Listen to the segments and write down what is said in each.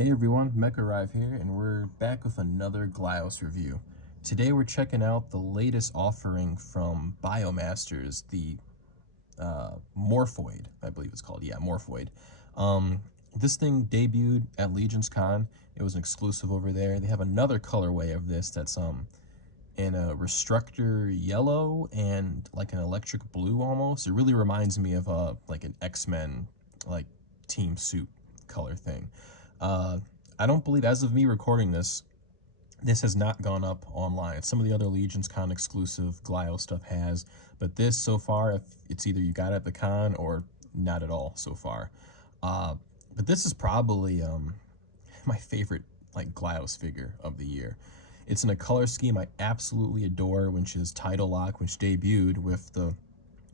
Hey everyone, Mech here, and we're back with another Glyos review. Today we're checking out the latest offering from Biomasters, the Morphoid, I believe it's called. Yeah, Morphoid. Um, this thing debuted at Legion's Con. It was an exclusive over there. They have another colorway of this that's in a restructor yellow and like an electric blue almost. It really reminds me of like an X-Men like team suit color thing. Uh, I don't believe, as of me recording this, this has not gone up online. Some of the other Legion's Con exclusive Glio stuff has, but this so far, if it's either you got it at the con or not at all so far. Uh, but this is probably my favorite like Glyos figure of the year. It's in a color scheme I absolutely adore, which is Tidal Lock, which debuted with the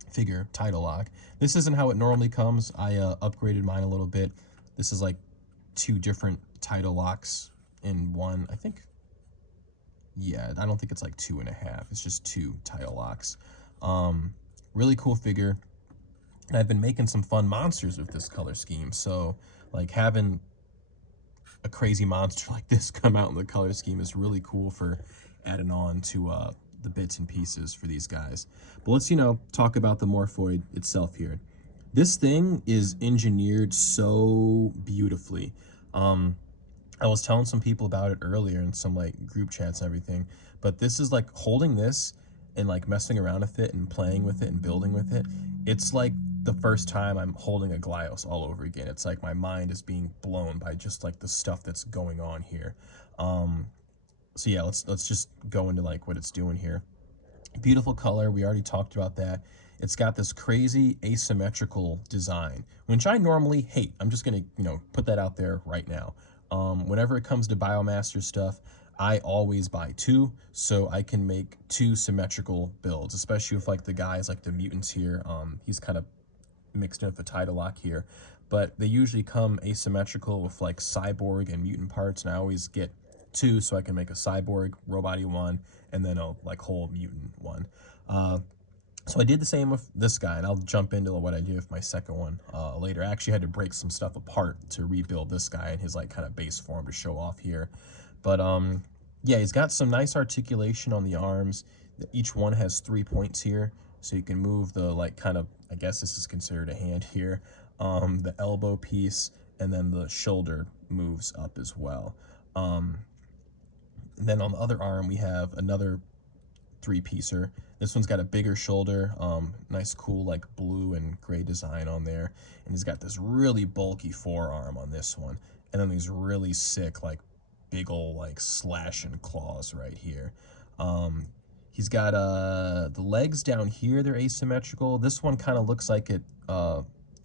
figure Tidal Lock. This isn't how it normally comes. I upgraded mine a little bit. This is like two different Tidal Locks in one. I think, yeah, I don't think it's like 2.5. It's just two Tidal Locks. Really cool figure. And I've been making some fun monsters with this color scheme. So like having a crazy monster like this come out in the color scheme is really cool for adding on to the bits and pieces for these guys. But let's, talk about the Morphoid itself here. This thing is engineered so beautifully. I was telling some people about it earlier in some like group chats and everything, but this is like holding this and like messing around with it and playing with it and building with it. It's like the first time I'm holding a Glyos all over again. It's like my mind is being blown by just like the stuff that's going on here. So yeah, let's just go into like what it's doing here. Beautiful color, we already talked about that. It's got this crazy asymmetrical design, which I normally hate. I'm just gonna, put that out there right now. Whenever it comes to Biomaster stuff, I always buy two, so I can make two symmetrical builds, especially with like the guys like the mutants here. He's kind of mixed in with the Tidal Lock here, but they usually come asymmetrical with like cyborg and mutant parts, and I always get two so I can make a cyborg robot one and then a like whole mutant one. So I did the same with this guy, and I'll jump into what I did with my second one later. I actually had to break some stuff apart to rebuild this guy in his like kind of base form to show off here. But yeah, he's got some nice articulation on the arms. Each one has 3 points here, so you can move the like kind of, I guess this is considered a hand here, the elbow piece, and then the shoulder moves up as well. Then on the other arm, we have another 3-piecer. This one's got a bigger shoulder, nice cool like blue and gray design on there. And he's got this really bulky forearm on this one. And then these really sick like big ol' like slashing claws right here. He's got the legs down here, they're asymmetrical. This one kind of looks like it,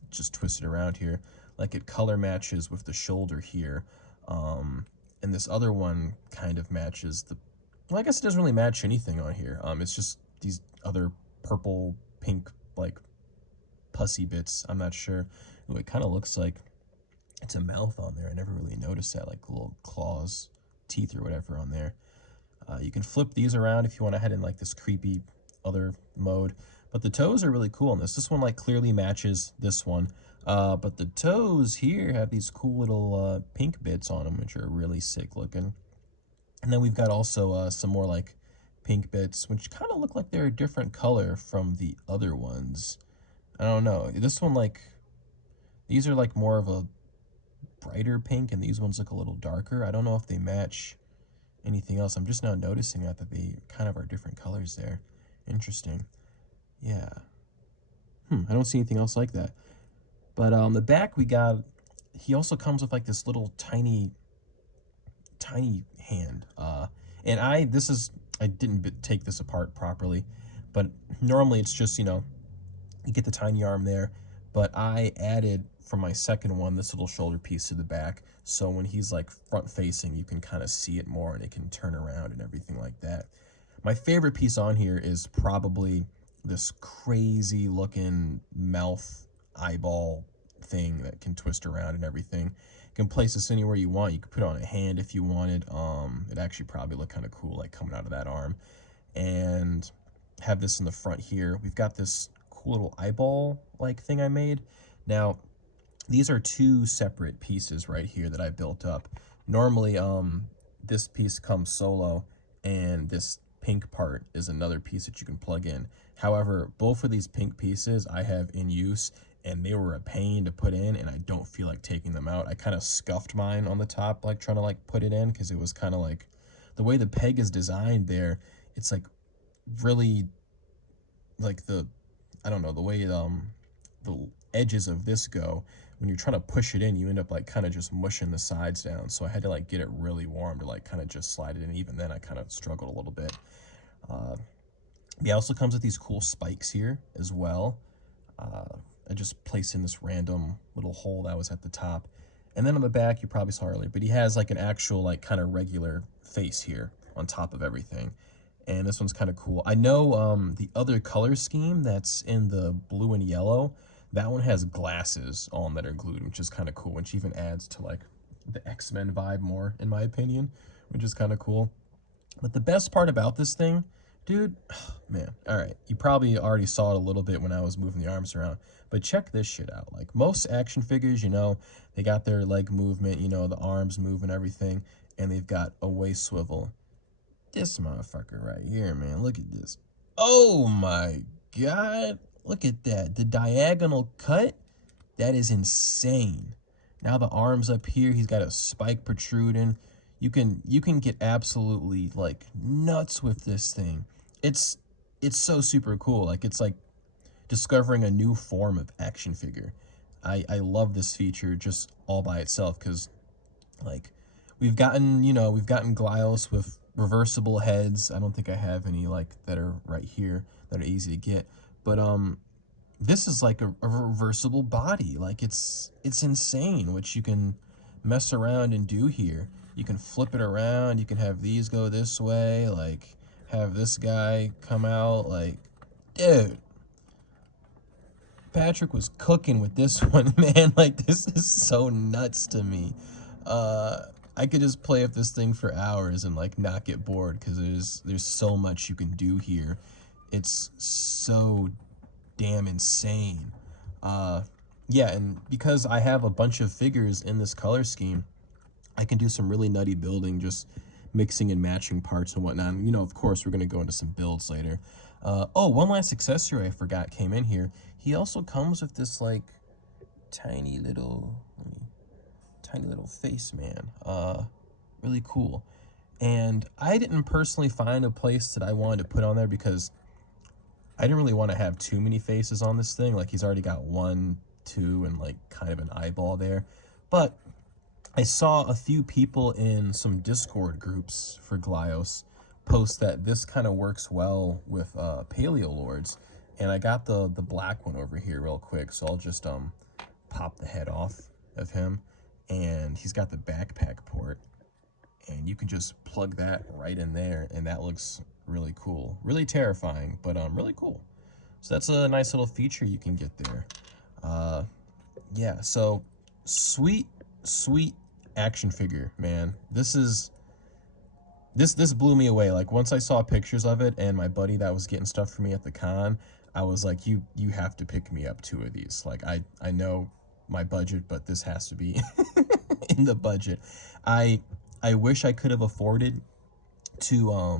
just twisted around here, like it color matches with the shoulder here. And this other one kind of matches the, well, I guess it doesn't really match anything on here. It's just these other purple, pink, like pussy bits. I'm not sure. Ooh, it kind of looks like it's a mouth on there. I never really noticed that, like little claws, teeth or whatever on there. You can flip these around if you want to head in like this creepy other mode. But the toes are really cool on this. This one like clearly matches this one. But the toes here have these cool little pink bits on them, which are really sick looking. And then we've got also some more like pink bits, which kind of look like they're a different color from the other ones. I don't know. This one, like, these are like more of a brighter pink, and these ones look a little darker. I don't know if they match anything else. I'm just now noticing that they kind of are different colors there. Interesting. Yeah. I don't see anything else like that. But on the back, we got, he also comes with like this little tiny hand. And I didn't take this apart properly, but normally it's just, you get the tiny arm there, but I added from my second one this little shoulder piece to the back, so when he's like front facing, you can kind of see it more and it can turn around and everything like that. My favorite piece on here is probably this crazy looking mouth eyeball thing that can twist around and everything. You can place this anywhere you want. You could put it on a hand if you wanted. It actually probably look kind of cool like coming out of that arm. And have this in the front here. We've got this cool little eyeball like thing I made. Now, these are two separate pieces right here that I built up. Normally, this piece comes solo, and this pink part is another piece that you can plug in. However, both of these pink pieces I have in use, and they were a pain to put in, and I don't feel like taking them out. I kind of scuffed mine on the top, like trying to like put it in, because it was kind of like the way the peg is designed there. It's like really like I don't know, the way the edges of this go, when you're trying to push it in, you end up like kind of just mushing the sides down. So I had to like get it really warm to like kind of just slide it in. Even then I kind of struggled a little bit. It also comes with these cool spikes here as well. I just placed in this random little hole that was at the top. And then on the back, you probably saw earlier, but he has like an actual like kind of regular face here on top of everything. And this one's kind of cool. I know the other color scheme that's in the blue and yellow, that one has glasses on that are glued, which is kind of cool, which even adds to like the X-Men vibe more, in my opinion, which is kind of cool. But the best part about this thing, dude, man, all right, you probably already saw it a little bit when I was moving the arms around, but check this shit out. Like most action figures, you know, they got their leg movement, you know, the arms move and everything, and they've got a waist swivel. This motherfucker right here, man, look at this. Oh my God, look at that. The diagonal cut, that is insane. Now the arms up here, he's got a spike protruding. You can get absolutely like nuts with this thing. It's so super cool. Like it's like discovering a new form of action figure. I love this feature just all by itself, because like we've gotten Glyos with reversible heads. I don't think I have any like that are right here that are easy to get. But this is like a reversible body. Like it's insane what you can mess around and do here. You can flip it around, you can have these go this way, like have this guy come out, like dude, Patrick was cooking with this one, man. Like this is so nuts to me. I could just play with this thing for hours and like not get bored, because there's so much you can do here. It's so damn insane. Yeah, and because I have a bunch of figures in this color scheme, I can do some really nutty building, just mixing and matching parts and whatnot. And, you know, of course, we're going to go into some builds later. Oh, one last accessory I forgot came in here. He also comes with this, like, tiny little face, man. Really cool. And I didn't personally find a place that I wanted to put on there, because I didn't really want to have too many faces on this thing. Like, he's already got 1, 2, and, like, kind of an eyeball there. But I saw a few people in some Discord groups for Glyos post that this kind of works well with Paleo Lords, and I got the black one over here real quick, so I'll just pop the head off of him, and he's got the backpack port, and you can just plug that right in there, and that looks really cool, really terrifying, but really cool. So that's a nice little feature you can get there. Yeah, so sweet action figure, man. This blew me away. Like once I saw pictures of it, and my buddy that was getting stuff for me at the con, I was like, you have to pick me up 2 of these. Like I know my budget, but this has to be in the budget. I wish I could have afforded to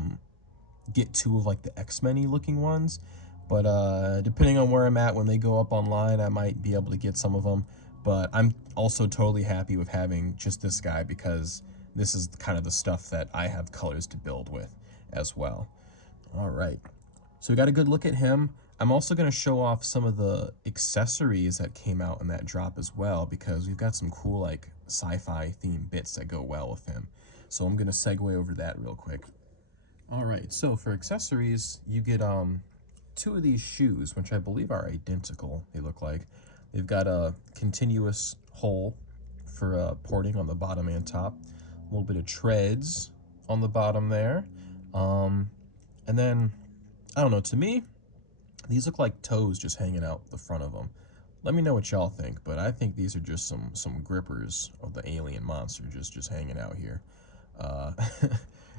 get 2 of like the X-Men-y looking ones, but depending on where I'm at when they go up online, I might be able to get some of them. But I'm also totally happy with having just this guy, because this is kind of the stuff that I have colors to build with as well. All right, so we got a good look at him. I'm also going to show off some of the accessories that came out in that drop as well, because we've got some cool like sci-fi themed bits that go well with him. So I'm going to segue over that real quick. All right, so for accessories, you get 2 of these shoes, which I believe are identical. They look like they've got a continuous hole for porting on the bottom and top, a little bit of treads on the bottom there, and then I don't know. To me, these look like toes just hanging out the front of them. Let me know what y'all think, but I think these are just some grippers of the alien monster just hanging out here.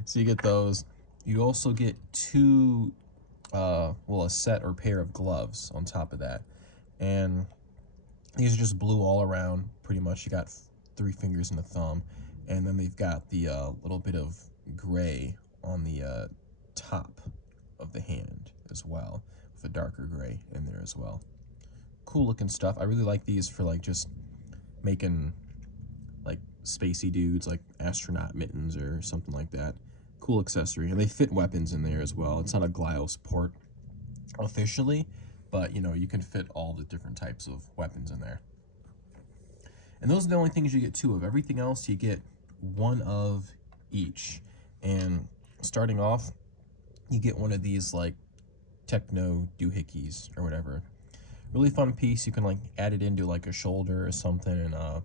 So you get those. You also get 2, well, a set or pair of gloves on top of that. And These are just blue all around, pretty much. You got 3 fingers and a thumb, and then they've got the little bit of gray on the top of the hand as well, with a darker gray in there as well. Cool looking stuff. I really like these for like just making like spacey dudes, like astronaut mittens or something like that. Cool accessory, and they fit weapons in there as well. It's not a Glyos port officially, but you know, you can fit all the different types of weapons in there. And those are the only things you get 2 of. Everything else you get 1 of each. And starting off, you get one of these like techno doohickeys or whatever. Really fun piece. You can like add it into like a shoulder or something, and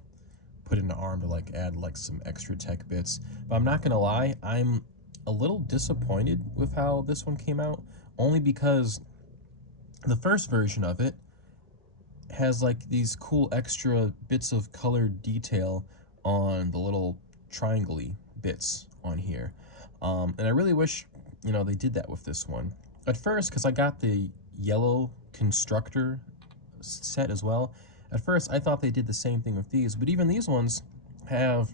put in an arm to like add like some extra tech bits. But I'm not gonna lie, I'm a little disappointed with how this one came out, only because the first version of it has like these cool extra bits of colored detail on the little triangle-y bits on here. And I really wish, you know, they did that with this one. At first, because I got the yellow constructor set as well, at first I thought they did the same thing with these, but even these ones have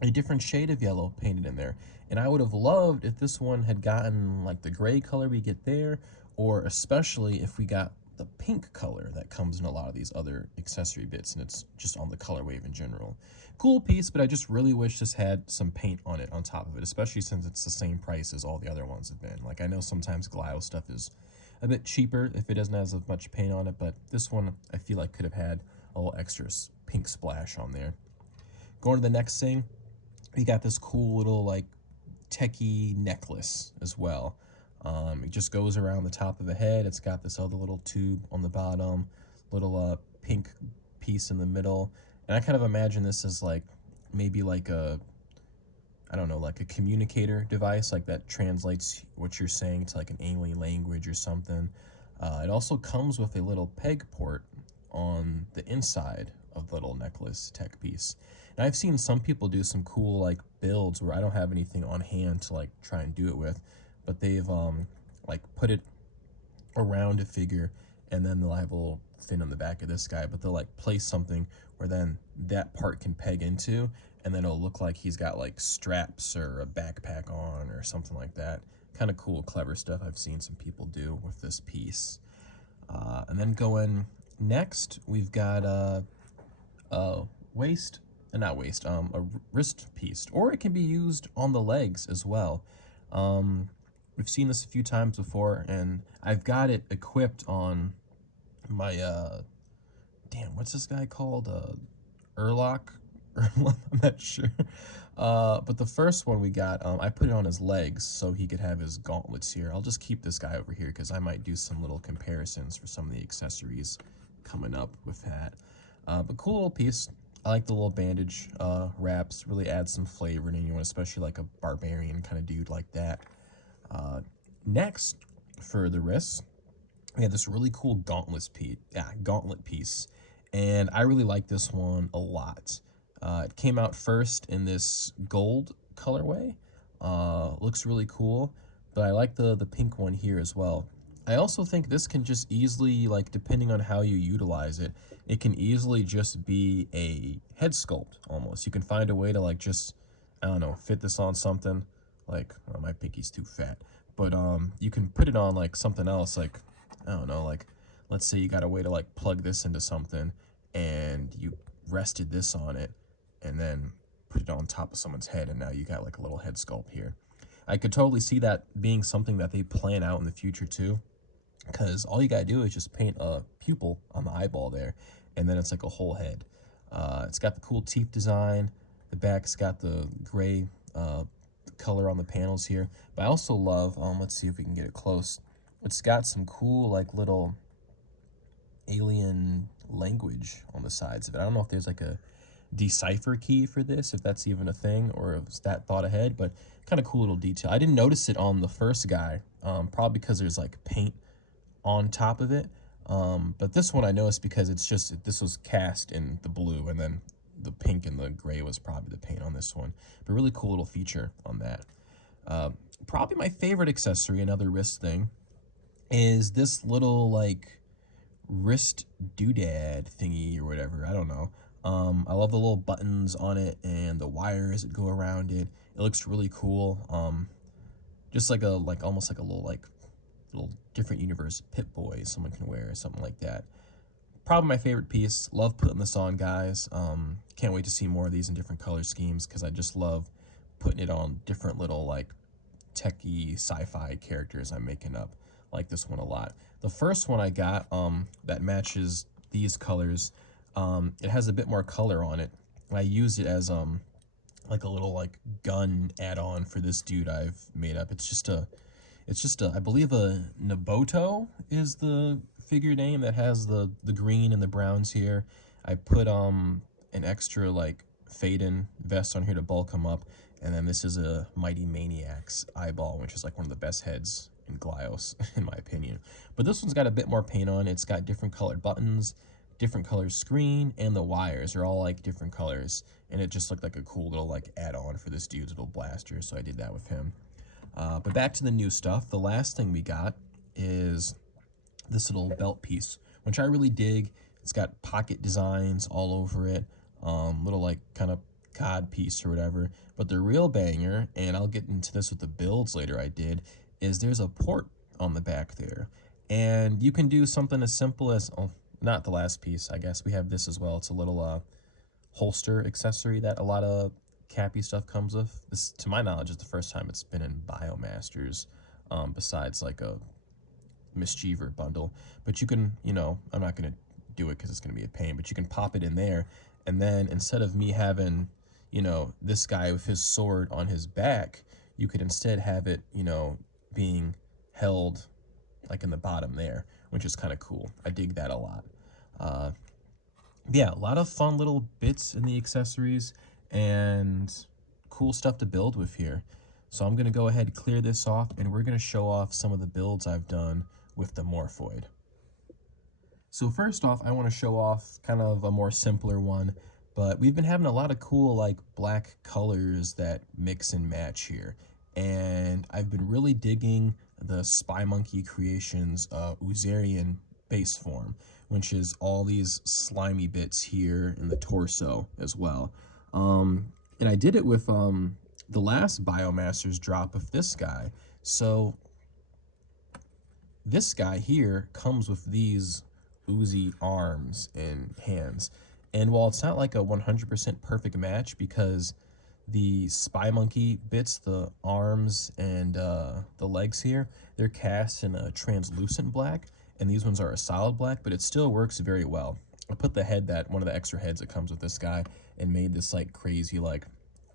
a different shade of yellow painted in there. And I would have loved if this one had gotten like the gray color we get there, or especially if we got the pink color that comes in a lot of these other accessory bits, and it's just on the color wave in general. Cool piece, but I just really wish this had some paint on it on top of it, especially since it's the same price as all the other ones have been. Like, I know sometimes Glyos stuff is a bit cheaper if it doesn't have as much paint on it, but this one I feel like could have had a little extra pink splash on there. Going to the next thing, we got this cool little like techie necklace as well. It just goes around the top of the head. It's got this other little tube on the bottom, little pink piece in the middle. And I kind of imagine this as like maybe like a, I don't know, like a communicator device, like that translates what you're saying to like an alien language or something. It also comes with a little peg port on the inside of the little necklace tech piece. And I've seen some people do some cool like builds where I don't have anything on hand to like try and do it with, but they've like put it around a figure, and then they'll have a little fin on the back of this guy, but they'll like place something where then that part can peg into, and then it'll look like he's got like straps or a backpack on or something like that. Kind of cool, clever stuff I've seen some people do with this piece. And then going next, we've got a waist, not waist, a wrist piece, or it can be used on the legs as well. We've seen this a few times before, and I've got it equipped on my, damn, what's this guy called? Urlock? I'm not sure. But the first one we got, I put it on his legs so he could have his gauntlets here. I'll just keep this guy over here because I might do some little comparisons for some of the accessories coming up with that. But cool little piece. I like the little bandage wraps. Really adds some flavor in anyone, especially like a barbarian kind of dude like that. Next, for the wrists, we had this really cool gauntlet piece, and I really like this one a lot. It came out first in this gold colorway. Looks really cool, but I like the pink one here as well. I also think this can just easily, like, depending on how you utilize it, it can easily just be a head sculpt almost. You can find a way to like just, I don't know, fit this on something. Like, oh, my pinky's too fat, but you can put it on like something else, like, I don't know, like, let's say you got a way to like plug this into something and you rested this on it and then put it on top of someone's head, and now you got like a little head sculpt here. I could totally see that being something that they plan out in the future too, because all you gotta do is just paint a pupil on the eyeball there, and then it's like a whole head. It's got the cool teeth design. The back's got the gray color on the panels here. But I also love, let's see if we can get it close. It's got some cool like little alien language on the sides of it. I don't know if there's like a decipher key for this, if that's even a thing, or if that thought ahead, but kind of cool little detail. I didn't notice it on the first guy, probably because there's like paint on top of it. But this one I noticed because it's just, this was cast in the blue, and then the pink and the gray was probably the paint on this one. But really cool little feature on that. Probably my favorite accessory, another wrist thing, is this little like wrist doodad thingy or whatever. I don't know. I love the little buttons on it and the wires that go around it. It looks really cool. Just like almost like a little different universe Pip-Boy someone can wear or something like that. Probably my favorite piece. Love putting this on, guys. Can't wait to see more of these in different color schemes because I just love putting it on different little like techie sci-fi characters I'm making up. Like this one a lot. The first one I got that matches these colors, it has a bit more color on it. I used it as like a little like gun add-on for this dude I've made up. It's just a I believe a Naboto is the figure name that has the green and the browns here. I put an extra like fade-in vest on here to bulk him up, and then this is a Mighty Maniac's eyeball, which is like one of the best heads in Glyos in my opinion. But this one's got a bit more paint on. It's got different colored buttons, different color screen, and the wires are all like different colors, and it just looked like a cool little like add-on for this dude's little blaster, so I did that with him. But back to the new stuff. The last thing we got is this little belt piece, which I really dig. It's got pocket designs all over it, little like kind of cod piece or whatever. But the real banger, and I'll get into this with the builds later I did, is there's a port on the back there. And you can do something as simple as, oh, not the last piece, I guess. We have this as well. It's a little holster accessory that a lot of Cappy stuff comes with. This, to my knowledge, is the first time it's been in Biomasters, besides like a Mischievous bundle. But you can, you know, I'm not going to do it because it's going to be a pain, but you can pop it in there, and then instead of me having, you know, this guy with his sword on his back, you could instead have it, you know, being held like in the bottom there, which is kind of cool. I dig that a lot. Yeah, a lot of fun little bits in the accessories and cool stuff to build with here. So I'm going to go ahead and clear this off, and we're going to show off some of the builds I've done with the Morphoid. So first off, I want to show off kind of a more simpler one, but we've been having a lot of cool like black colors that mix and match here. And I've been really digging the Spy Monkey Creations Uzarian base form, which is all these slimy bits here in the torso as well. And I did it with the last Biomasters drop of this guy. So this guy here comes with these oozy arms and hands. And while it's not like a 100% perfect match, because the Spy Monkey bits, the arms and the legs here, they're cast in a translucent black, and these ones are a solid black, but it still works very well. I put the head, that one of the extra heads that comes with this guy, and made this like crazy like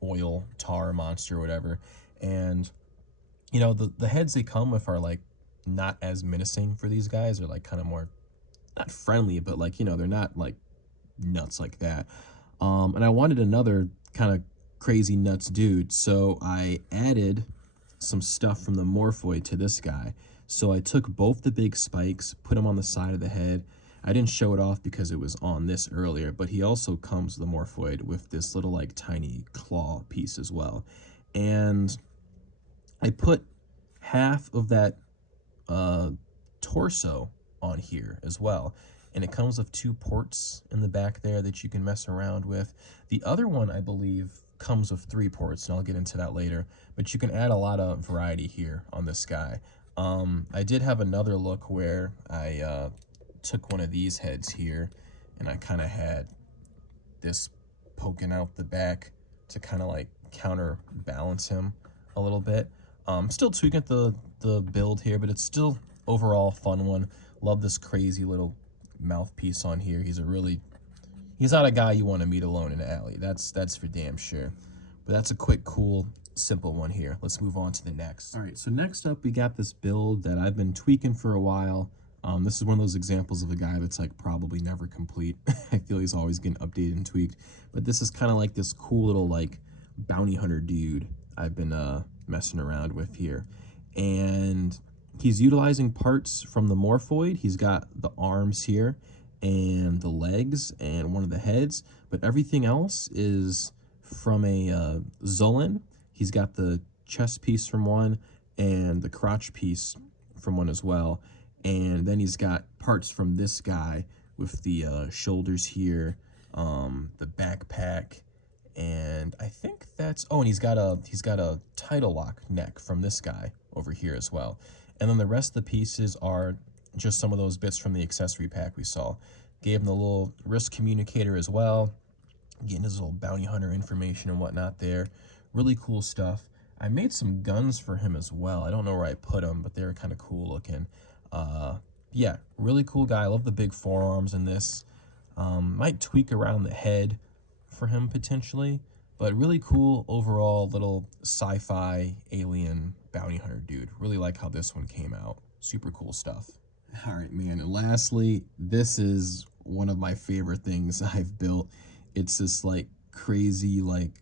oil tar monster or whatever. And you know, the heads they come with are like not as menacing for these guys. They're like kind of more, not friendly, but like, you know, they're not like nuts like that. And I wanted another kind of crazy nuts dude, so I added some stuff from the Morphoid to this guy. So I took both the big spikes, put them on the side of the head. I didn't show it off because it was on this earlier, but he also comes, the Morphoid, with this little like tiny claw piece as well. And I put half of that torso on here as well, and it comes with 2 ports in the back there that you can mess around with. The other one, I believe, comes with 3 ports, and I'll get into that later, but you can add a lot of variety here on this guy. I did have another look where I took one of these heads here, and I kind of had this poking out the back to kind of like counterbalance him a little bit. Still tweaking the build here, but it's still overall fun one. Love this crazy little mouthpiece on here. He's not a guy you want to meet alone in an alley. That's for damn sure. But that's a quick, cool, simple one here. Let's move on to the next. All right, so next up we got this build that I've been tweaking for a while. This is one of those examples of a guy that's like probably never complete. I feel he's always getting updated and tweaked. But this is kind of like this cool little like bounty hunter dude I've been messing around with here. And he's utilizing parts from the Morphoid. He's got the arms here and the legs and one of the heads, but everything else is from a Zulin. He's got the chest piece from one and the crotch piece from one as well. And then he's got parts from this guy with the shoulders here, the backpack, and I think that's, oh, and he's got a title lock neck from this guy over here as well. And then the rest of the pieces are just some of those bits from the accessory pack we saw. Gave him the little wrist communicator as well, getting his little bounty hunter information and whatnot there. Really cool stuff. I made some guns for him as well. I don't know where I put them, but they were kind of cool looking. Yeah, really cool guy. I love the big forearms in this. Might tweak around the head for him potentially, but really cool overall little sci-fi alien bounty hunter dude. Really like how this one came out. Super cool stuff. All right, man. And lastly, this is one of my favorite things I've built. It's this like crazy like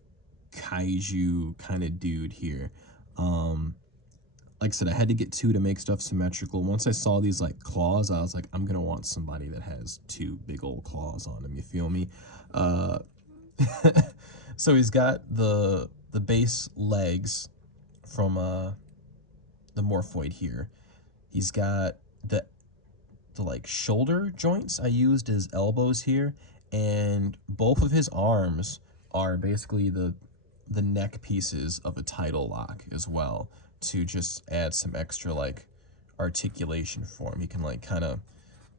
kaiju kind of dude here. Like I said, I had to get two to make stuff symmetrical. Once I saw these like claws, I was like, I'm gonna want somebody that has two big old claws on him. You feel me? So he's got the base legs from the Morphoid here. He's got the like shoulder joints I used as elbows here, and both of his arms are basically the neck pieces of a title lock as well, to just add some extra like articulation for him. He can like kind of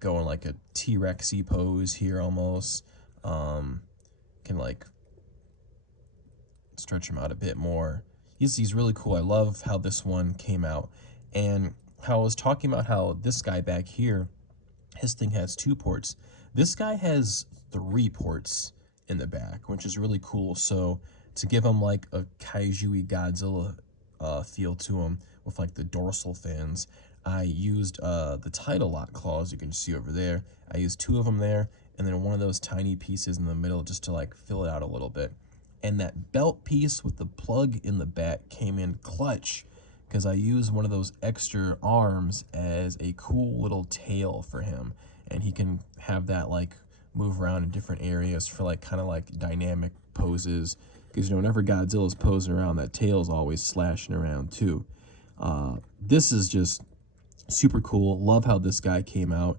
go in like a T-Rexy pose here almost. Can like stretch him out a bit more. He's really cool. I love how this one came out, and how I was talking about how this guy back here, his thing has 2 ports. This guy has 3 ports in the back, which is really cool. So to give him like a kaiju-y Godzilla feel to him with like the dorsal fins, I used the title lock claws you can see over there. I used 2 of them there, and then one of those tiny pieces in the middle just to like fill it out a little bit. And that belt piece with the plug in the back came in clutch, because I used one of those extra arms as a cool little tail for him, and he can have that like move around in different areas for like kind of like dynamic poses, because you know, whenever Godzilla's posing around, that tail's always slashing around too. This is just super cool. Love how this guy came out,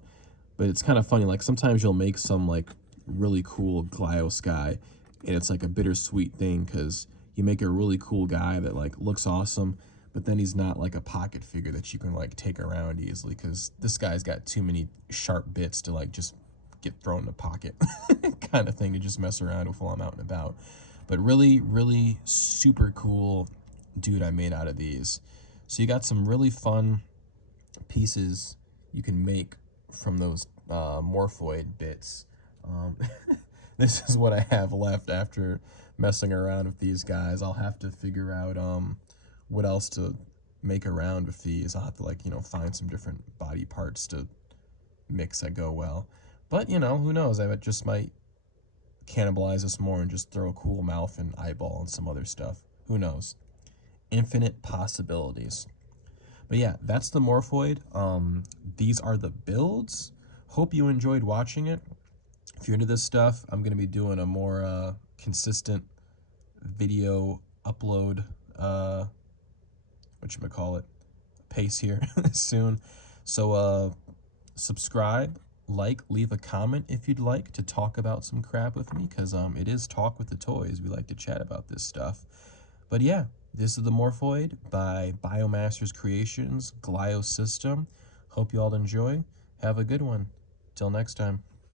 but it's kind of funny, like sometimes you'll make some like really cool Glyos guy, and it's like a bittersweet thing, because you make a really cool guy that like looks awesome, but then he's not like a pocket figure that you can like take around easily, because this guy's got too many sharp bits to like just get thrown in a pocket kind of thing to just mess around with while I'm out and about. But really, really super cool dude I made out of these. So you got some really fun pieces you can make from those Morphoid bits. This is what I have left after messing around with these guys. I'll have to figure out what else to make around with these. I'll have to like, you know, find some different body parts to mix that go well. But, you know, who knows? I just might cannibalize this more and just throw a cool mouth and eyeball and some other stuff. Who knows? Infinite possibilities. But yeah, that's the Morphoid. These are the builds. Hope you enjoyed watching it. If you're into this stuff, I'm going to be doing a more consistent video upload, whatchamacallit, pace here soon. So subscribe, like, leave a comment if you'd like to talk about some crap with me, because it is Talk with the Toys. We like to chat about this stuff. But yeah, this is the Morphoid by Biomasters Creations, Glyos system. Hope you all enjoy. Have a good one. Till next time.